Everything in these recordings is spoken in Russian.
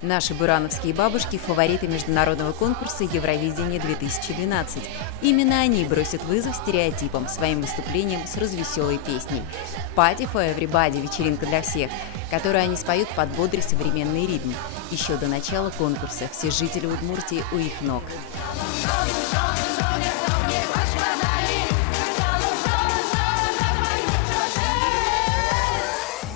Наши бурановские бабушки – фавориты международного конкурса Евровидение-2012. Именно они бросят вызов стереотипам своим выступлением с развеселой песней. «Party for Everybody» – вечеринка для всех, которую они споют под бодрый современный ритм. Еще до начала конкурса все жители Удмуртии у их ног.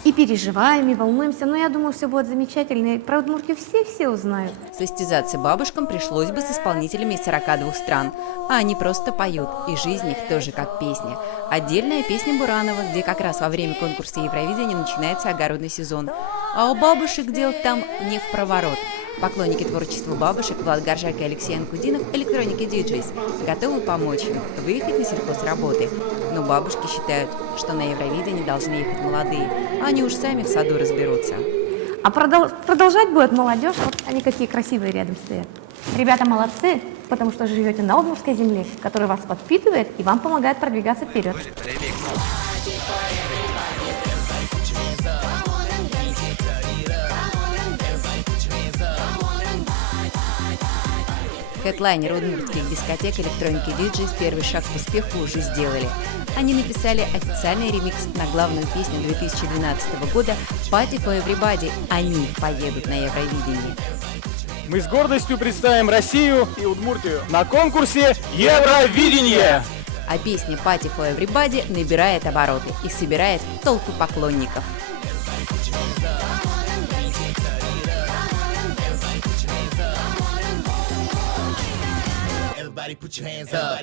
И переживаем, и волнуемся, но я думаю, все будет замечательно. И про Удмуртию все узнают. Состязаться бабушкам пришлось бы с исполнителями из 42 стран, а они просто поют, и жизнь их тоже как песня. Отдельная песня Буранова, где как раз во время конкурса Евровидения начинается огородный сезон. А у бабушек дел там не в проворот. Поклонники творчества бабушек Влад Горжак и Алексей Анкудинов, электроники Диджейс, готовы помочь им выехать на сельхозработы. Но бабушки считают, что на Евровидение должны ехать молодые, а они уж сами в саду разберутся. А продолжать будет молодежь, вот они какие красивые рядом стоят. Ребята молодцы, потому что живете на удмуртской земле, которая вас подпитывает и вам помогает продвигаться вперед. Хедлайнеры удмуртских дискотек электроники Диджейс первый шаг к успеху уже сделали. Они написали официальный ремикс на главную песню 2012 года «Party for Everybody». Они поедут на Евровидение. Мы с гордостью представим Россию и Удмуртию на конкурсе Евровидение. А песня «Party for Everybody» набирает обороты и собирает толпу поклонников. Everybody put your hands up.